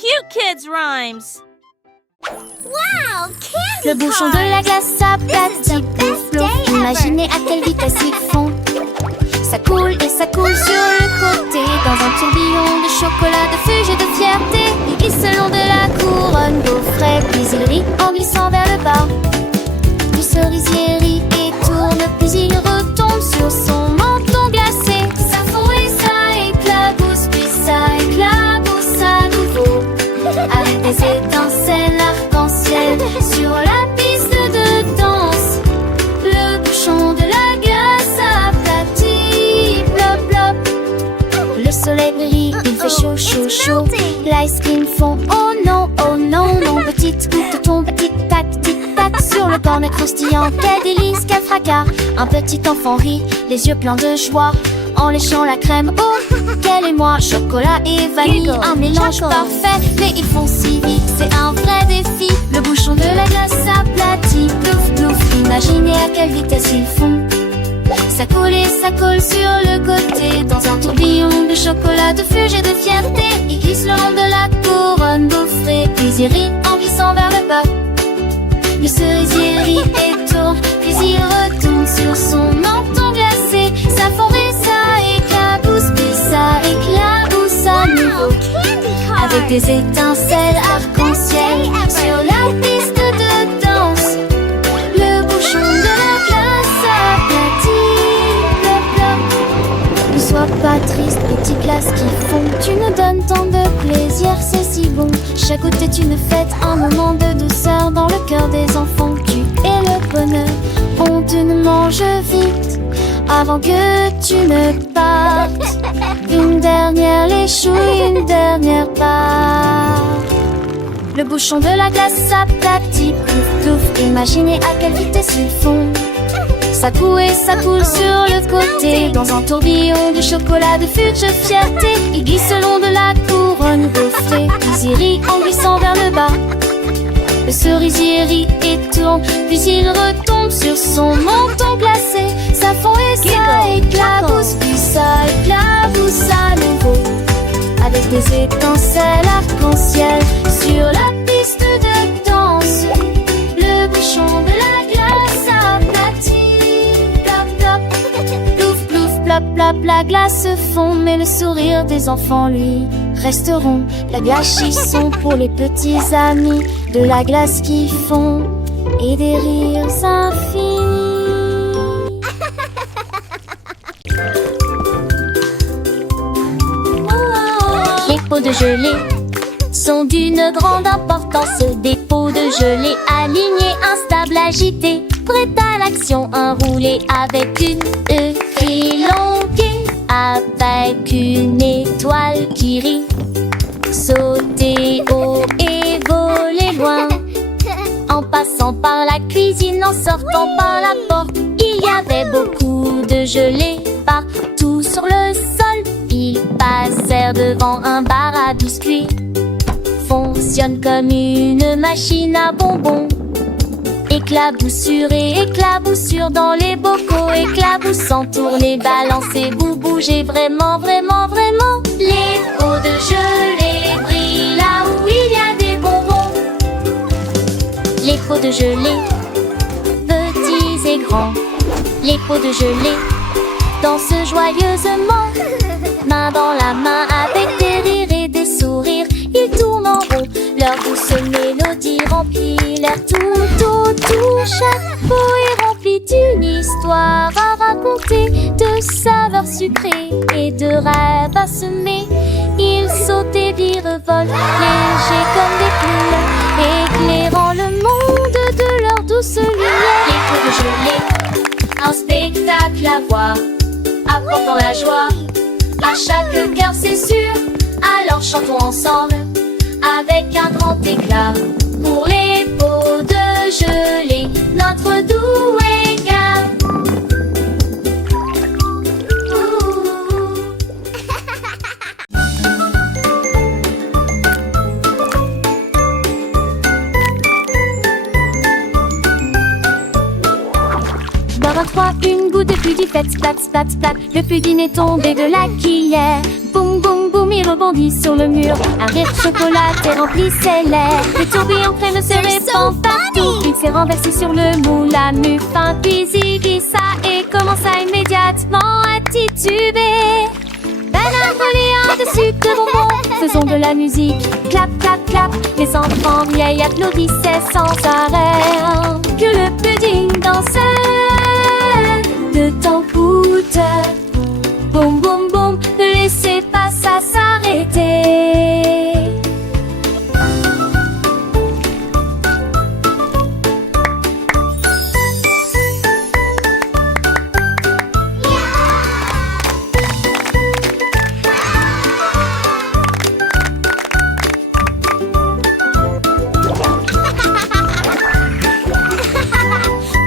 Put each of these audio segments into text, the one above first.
cute kids rhymes. Wow, candy Le bouchon de la glace s'aplatit, plouf plouf. Imaginez à quelle vitesse ils font. Ça coule et ça coule sur le côté, dans un tourbillon de chocolat, de fuge et de fierté. Il glisse le long de la couronne, beau frais, puis il rit en glissant vers le bas. Le cerisier rit et tourne, puis il retombe sur son menton glacé. Ça fond et ça éclabousse, puis ça éclabousse à nouveau. Avec des étincelles arc-en-ciel sur la piste de danse. Le bouchon de la glace aplatit, plop plop. Le soleil brille, il fait chaud, chaud, chaud. L'ice cream fond, oh non, non. Petite goutte tombe, tic-tac, tic-tac sur le cornet croustillant. Quel délice, quel fracas. Un petit enfant rit, les yeux pleins de joie, en léchant la crème, oh, quel émoi. Chocolat et vanille, un mélange parfait. Mais ils font si vite, c'est un vrai défi. Le bouchon de la glace s'aplatit, plouf plouf. Imaginez à quelle vitesse ils font. Ça coule et ça colle sur le côté, dans un tourbillon de chocolat, de fuge et de fierté. Il glisse le long de la couronne gaufrée, puis il rit en glissant vers le bas. Le cerisier rit et tourne, puis il retourne sur son menton glacé. Ça fond et ça éclabousse, puis ça éclabousse à nouveau. Avec des étincelles arc-en-ciel sur la piste de danse. Le bouchon de la glace aplatit, plop plop. Ne sois pas triste, petit glace qui fond. Tu nous donnes tant de plaisir, c'est si bon. Chaque goutte est une fête, un moment de douceur dans le cœur des enfants. Tu es le bonheur, on te ne mange vite avant que tu ne partes. Une dernière léchouille, une dernière part. Le bouchon de la glace s'aplatit, plouf plouf. Imaginez à quelle vitesse ils font. Ça coule et ça coule sur le côté, dans un tourbillon de chocolat, de fuge, de fierté. Il glisse le long de la couronne gaufrée, puis il rit en glissant vers le bas. Le cerisier rit et tourne, puis il retombe sur son menton glacé. Ça fond et ça éclabousse, puis ça éclabousse à nouveau. Avec des étincelles arc-en-ciel sur la piste de danse. Le bouchon de la glace aplatit, plop plop. Plouf plouf, plop plop, la glace se fond, mais le sourire des enfants, lui, resteront. La glace chisson pour les petits amis, de la glace qui fond et des rires infinis. Les pots de gelée sont d'une grande importance. Des pots de gelée alignés, instables, agités, prêts à l'action, enroulés avec une elonguée, avec une étoile qui rit. Sauter haut et voler loin, en passant par la cuisine, en sortant par la porte. Il y avait beaucoup de gelée partout sur le sol. Ils passèrent devant un bar à biscuits. Fonctionne comme une machine à bonbons. Éclaboussure et éclaboussure dans les bocaux. Éclaboussant, tourner, balancer, vous bougez vraiment, vraiment, vraiment. Les pots de gelée brillent là où il y a des bonbons. Les pots de gelée, petits et grands. Les pots de gelée dansent joyeusement, main dans la main avec des rires et des sourires. Ils tournent en rond, leur douce mélodie remplit l'air tout. Chaque pot est rempli d'une histoire à raconter, de saveurs sucrées et de rêves à semer. Ils sautent et virevoltent, légers comme des plumes, éclairant le monde de leur douce lumière. Les pots de gelée, un spectacle à voir, apportant la joie à chaque cœur, c'est sûr. Alors chantons ensemble avec un grand éclat pour les pots de gelée, notre doux égal. Dans un 3, une goutte de pudding faite splat, splat, splat. Le pudding est tombé de la cuillère. Boum, boum, boum, il rebondit sur le mur. Un rire chocolaté remplissait l'air. Le tourbillon crème se répand partout. Il s'est renversé sur le moule à muffin. Puis il glissa et commença immédiatement à tituber. Banane reliant de sucre de bonbons, faisons de la musique. Clap, clap, clap. Les enfants riaient et applaudissaient sans arrêt. Que le pudding dansait de temps coûte. Boum, boum, boum, ne laissez pas ça s'arrêter.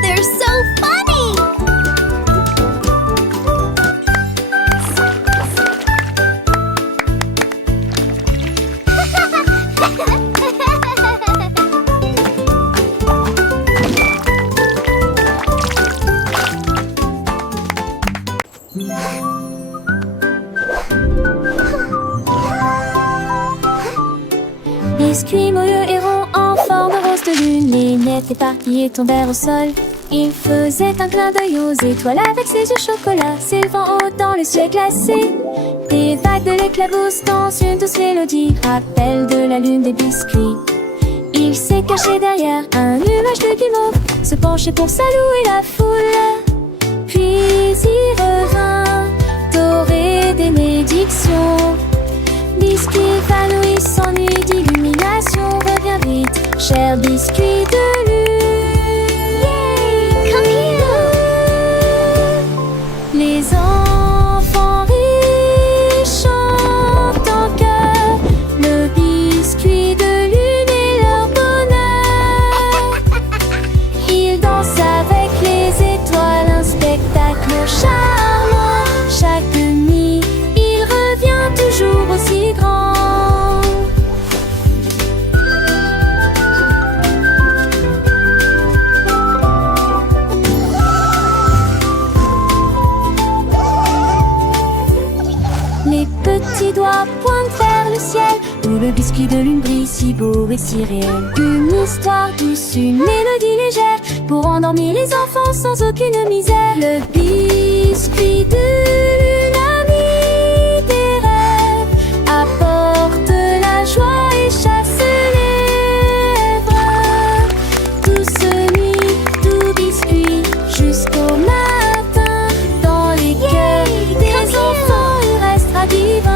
They're so funny! Biscuits, moelleux et ronds en forme rose de lune. Les nettes éparpillées tombèrent au sol. Il faisait un clin d'œil aux étoiles avec ses yeux chocolat s'élevant haut dans le ciel glacé. Des vagues de l'éclabousse dans une douce mélodie rappellent de la lune des biscuits. Il s'est caché derrière un nuage de guimauve, se penchait pour saluer la foule. Puis il revint, doré des bénédictions. Biscuit épanoui, s'ennuie d'illumination. Reviens vite, cher biscuit de lune. Come here! Les enfants riches chantent en chœur le biscuit de lune et leur bonheur. Ils dansent avec les étoiles, un spectacle charmant. Chaque nuit, il revient toujours aussi grand. Les petits doigts pointent vers le ciel, où le biscuit de lune brille si beau et si réel. Une histoire douce, une mélodie légère, pour endormir les enfants sans aucune misère. Le biscuit de lune, ami des rêves, apporte la joie et chasse les lèvres. Douce nuit, doux biscuit, jusqu'au matin, dans les cœurs des enfants, il restera divin.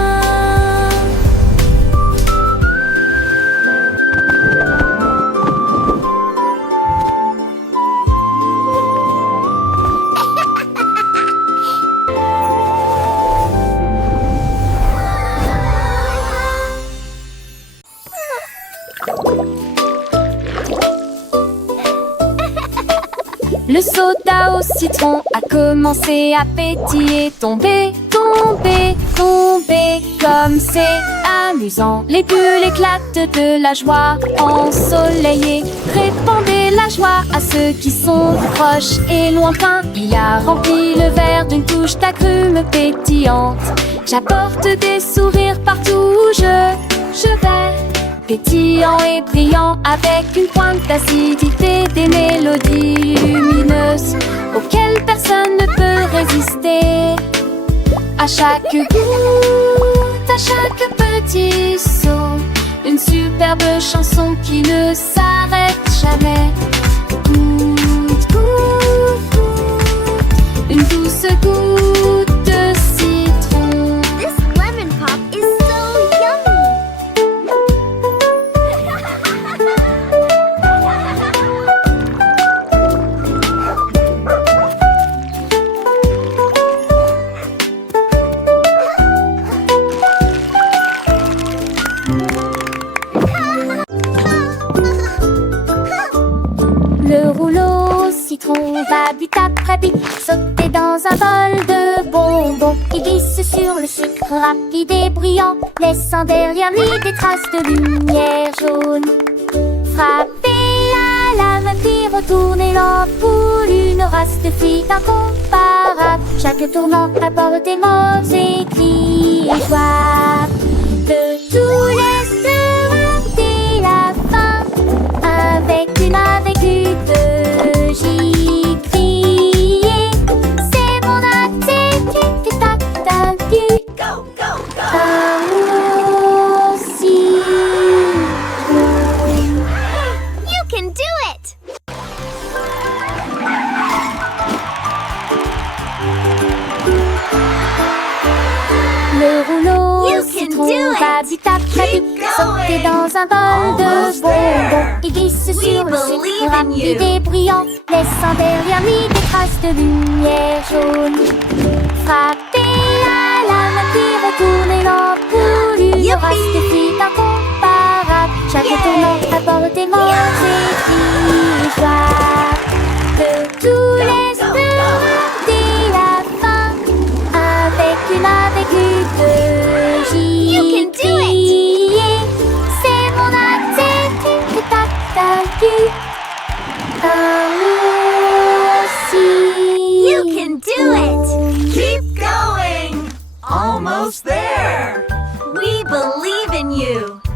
Le soda au citron a commencé à pétiller. Tomber, tomber, tomber, comme c'est amusant. Les bulles éclatent de la joie ensoleillée. Répandez la joie à ceux qui sont proches et lointains. Il a rempli le verre d'une touche d'agrumes pétillantes. J'apporte des sourires partout où je vais. Pétillant et brillant avec une pointe d'acidité, des mélodies lumineuses auxquelles personne ne peut résister. À chaque goutte, à chaque petit saut, une superbe chanson qui ne s'arrête jamais. Goutte, goutte, goutte, une douce goutte de citron. This lemon pop is so yummy! Le rouleau citron va but après but sauter dans un bol de bonbons. Il glisse sur le sucre rapide et brillant, laissant derrière lui des traces de lumière jaune. Frappez à la main puis retournez l'ampoule, une race de filles incomparable. Chaque tournant apporte des mots écrits et joie. Tapi tap tapi, sauter dans un bol de bonbons. Il glisse sur le sucre rapide et bruyant, laissant derrière lui des traces de lumière jaune. Frapper à la main qui retourne et l'ampoule, une race de filles incomparable. Chaque tournant apporte des mots et joie. De tous les dès la fin, avec une de gitiller. C'est mon attitude, tac aussi. You can do it! Keep going! Almost there! We believe in you!